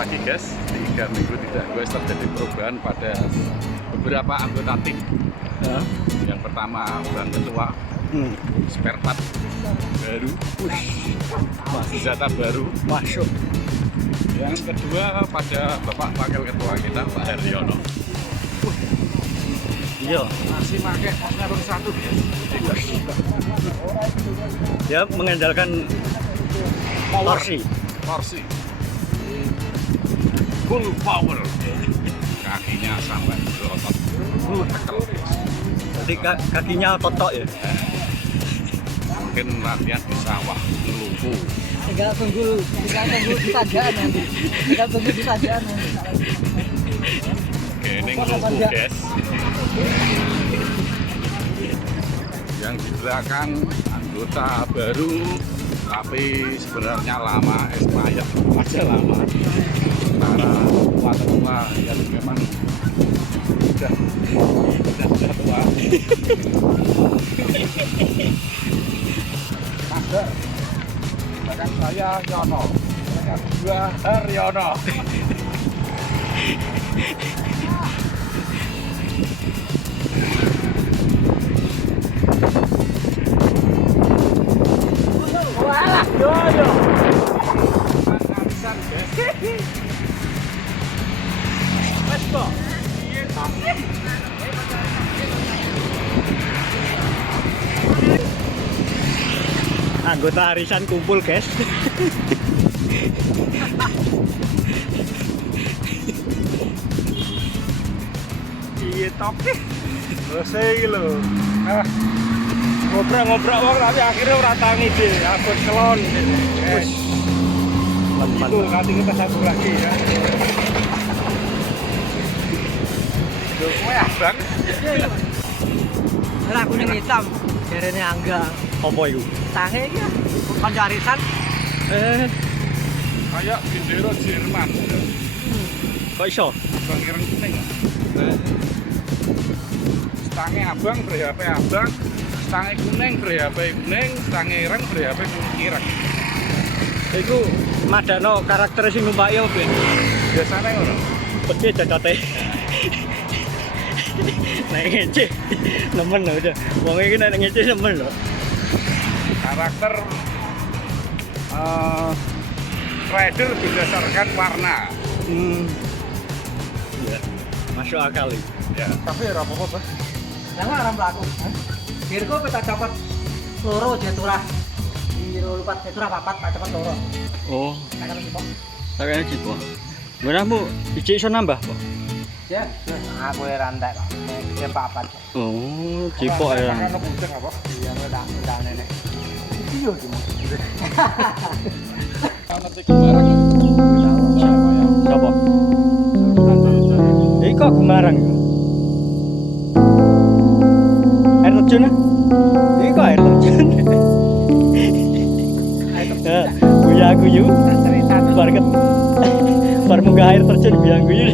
pagi guys, 3 minggu tidak guys terjadi perubahan pada beberapa anggota tim. Yang pertama Bang Ketua, spare part baru, senjata baru masuk. Yang kedua pada Bapak Wakil Ketua kita Pak Haryono. Iya, Masih pakai Oscar 1 guys. dia mengandalkan torsi. Full power, kakinya sampai berotot, tekel. Jadi kakinya totok ya. Mungkin latihan di sawah, ngelupu. Tinggal tunggu disajaan nanti. Tinggal tunggu disajaan nanti. Oke, ini ngelupu guys. Yang di belakang anggota baru, tapi sebenarnya lama, expired aja lama. Para tua yang memang sudah tua. Ada bahkan saya Yono, yang kedua Haryono. Walah, yo. Anggota arisan kumpul guys. Iya topi. Selesai iki lho. Ngobrol-ngobrol wong tapi akhirnya ora tangi deh, abot kelon. Wis. Itu nanti kita sambung lagi ya. Duh, kowe abang. Lah kuning hitam. Jarene Angga. Apa itu? Tange iki kanca arisan. Kayak bendera Jerman. Kok iso? Bang ireng kuning. Stange abang berHP abang, stange kuning berHP kuning, stange ireng berHP ireng. Iku madano karakter sing numpaki opo? Biasane ngono. Peti cacote. Nek ngece nemen lho udah. Wong iki nek ngece nemen lho. Karakter rider berdasarkan warna. Iya. Masuk akal iki. Ya, tapi ora apa-apa, Bos. Yang orang pelaku. Dirko kita dapat loro jeturah. Di lupat jeturah papat tak dapat loro. Oh, Kayak gitu, Pak. kayaknya gitu. Menahmu ijik iso nambah, Pak? Ya, aku rantai kok. Dia papat. Oh, cipok ya. Kan kucing apa? Iya, udah nenek. Iya, gimana? Nanti kembarang. Siapa? Iki kok Gemarang ya? Air terjun ya? Iki kok air terjun? Buya guyu. Cerita Bar munggah air terjun buya guyu.